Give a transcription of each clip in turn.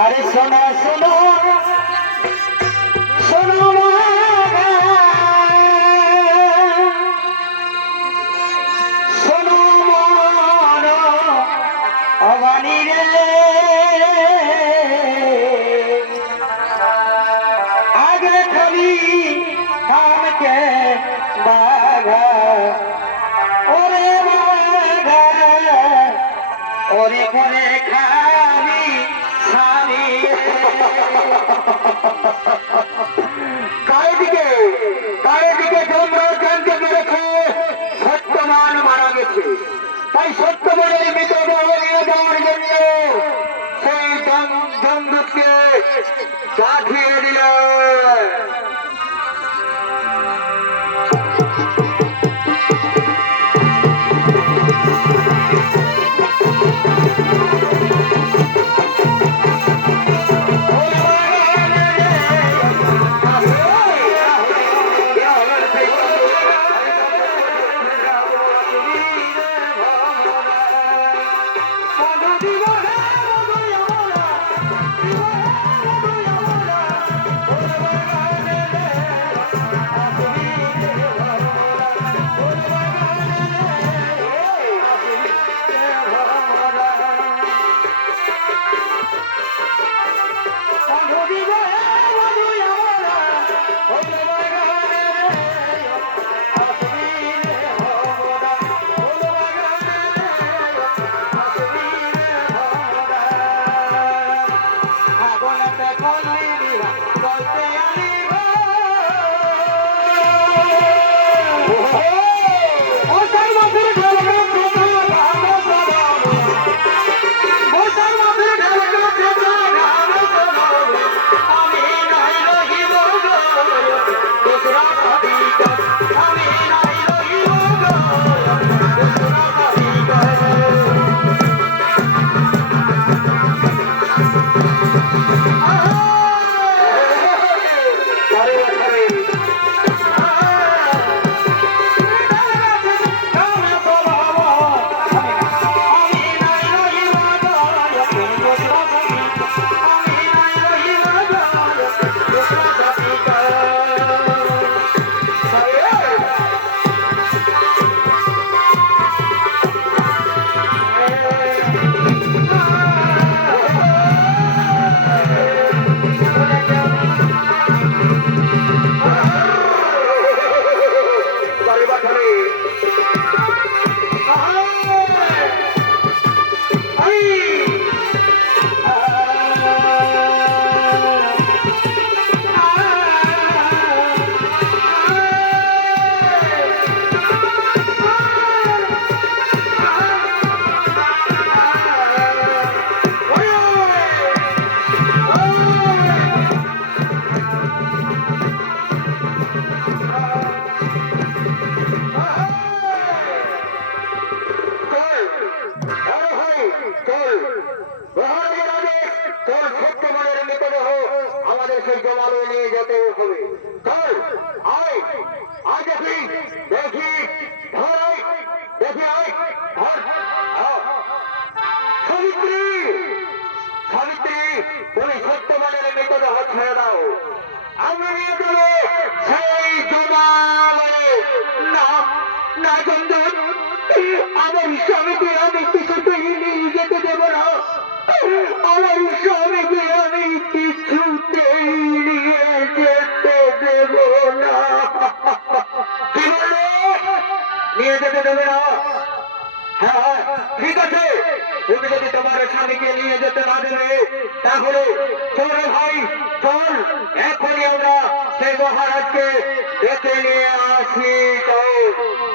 আরে শোনো শোনো। শোনো শোনো অবানি রে। আগে খালি আমকে বাঘা। ওরে বাঘা। ওরে ওরে খা ha ha ha আমাদের নিয়ে যেতে হবে। দেখি দেখি দেখি সাবিত্রী সাবিত্রী, তুমি সত্যমানের মৃতদেহ ছেড়ে দাও। আমরা নিয়ে যাব সেই জমালয়ে না না চন্দন আমার স্বামীকে তোমার নিয়ে যেতে পারবে তাহলে চল ভাই, চল। এখনই আমরা সেই মহারাজকে ডেকে নিয়ে আসি। চল।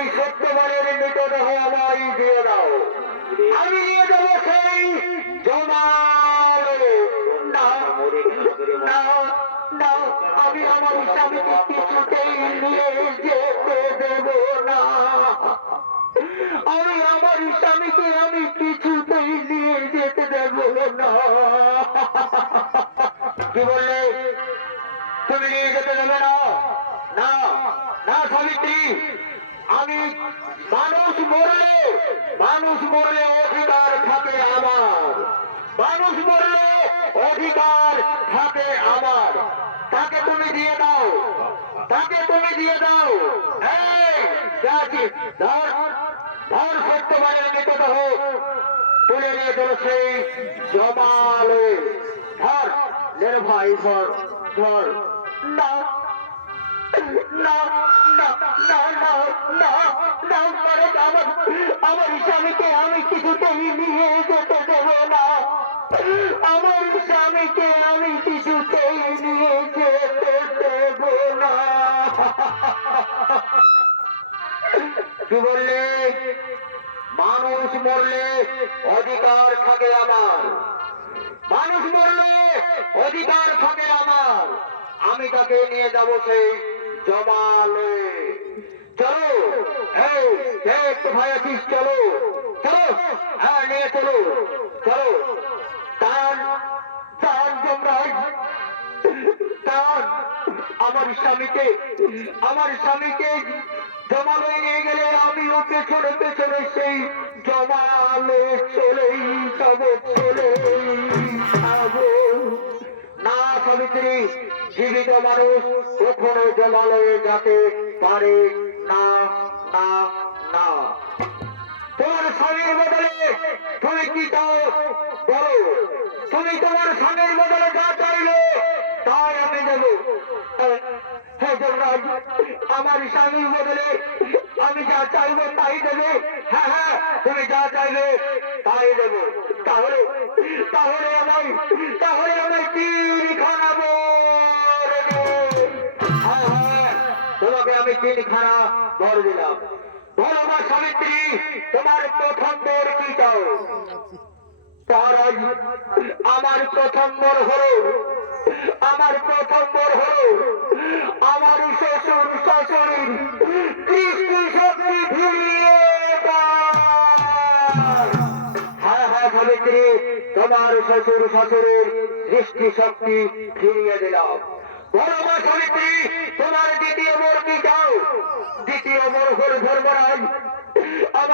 তুমি সত্যবানের মৃতদেহ আমায় দিয়ে দাও। আমি নিয়ে যাব সেই জমালে। না না না, আমি আমার স্বামীকে কিছুতেই নিয়ে যেতে দেব না। আমি আমার স্বামীকে আমি কিছুতেই নিয়ে যেতে দেব না। কি বললে? তুমি নিয়ে যেতে দেবে না? না না সাবিত্রী আমি মানুষ মরলে মানুষ মরলে অধিকার থাকে আমার। মানুষ মরলে অধিকার থাকে আমার। তাকে তুমি দিয়ে দাও। তাকে তুমি দিয়ে দাও। এই ধর ধর সত্যবানের নিকট হোক। তুলে নিয়ে চলো সেই জমালে ধর নে ভাই ধর ধর। না না মানে আমার স্বামীকে আমি কিছুতেই নিয়ে যেতে দেব না। আমার স্বামীকে আমি কিছুতেই নিয়ে যেতে দেব না। কি বললে? মানুষ মরলে অধিকার থাকে আমার। মানুষ মরলে অধিকার থাকে আমার। আমি তাকে নিয়ে যাব সেই জমালে। চলো একটু ভাই আছিস চলো। চলো হ্যাঁ নিয়ে চলো। চলো। টান টান যমরাজ টান, আমার স্বামীকে আমার স্বামীকে জমালে নিয়ে গেলে আমিও পেছনে পেছনে সেই জমালে চলেই যাব, চলেই যাব। না সাবিত্রী জীবিত মানুষ কখনো জমালয়ে যেতে পারে না না না। তোমার স্বামীর বদলে তুমি কি চাও? বলো। তুমি তোমার স্বামীর বদলে যা চাইলে, তাই আমি দেব। হ্যাঁ আমার স্বামীর বদলে আমি যা চাইব তাই দেবে। হ্যাঁ হ্যাঁ তুমি যা চাইবে তাই দেব। তাহলে তাহলে আমি তাহলে আমি তোমার প্রথম বর কি চাও? তারাই আমার প্রথম বর হলো, আমার প্রথম বর হলো আমার শ্বশুর শাশুড়ির কৃষ্টি শক্তি ফিরিয়ে তোমার শ্বশুর শাশুড়ির দৃষ্টি শক্তি ফিরিয়ে দিলাম। তোমার দ্বিতীয় বর কি চাও? দ্বিতীয় বর হল ধর্মরাজ।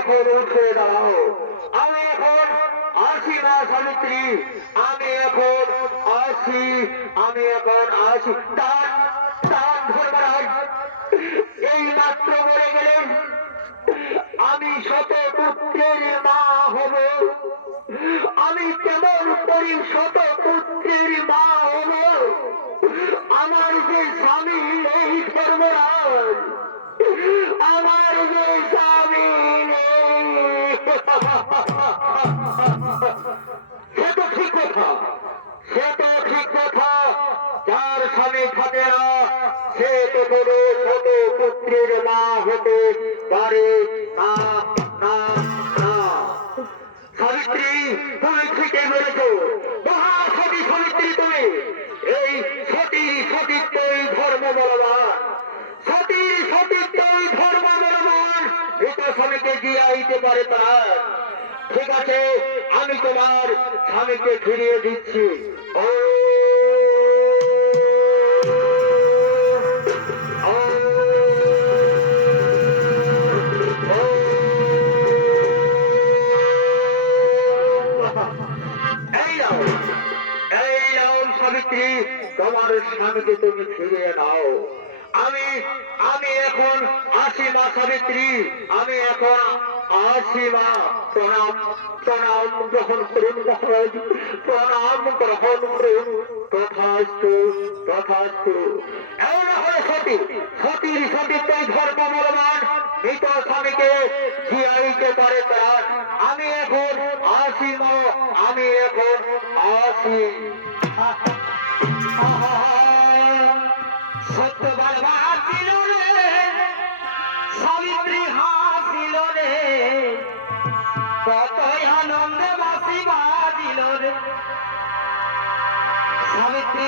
এখন উঠে দাও। আমি এখন আসি না সাবিত্রী। আমি এখন আসি আমি এখন আসি এই মাত্র বলে গেলেন আমি শত পুত্রের মা হব। আমি কেমন করি শত পুত্রের কোনো ছোট পুত্রের মা হতে পারে। সাবিত্রী তুমি সাবিত্রী তুমি। এই সতীর সতীত্বই ধর্ম বলবান সতীর সতীত্বই ধর্ম বলবান এটা স্বামীকে পারে তার ঠিক আছে আমি তোমার স্বামীকে ফিরিয়ে দিচ্ছি। ও, ফিরিয়ে নাও আমি আমি এখন আসি মা সাবিত্রী। আমি এখন আসি মা। প্রণাম প্রণাম গ্রহণ করুন মহারাজ। প্রণাম গ্রহণ করুন। এমন সতী, সতীর ধর্ম মৃত স্বামীকে জিয়াইতে পারে তার আমি এখন আসি আমি এখন আসি। সাবিত্রী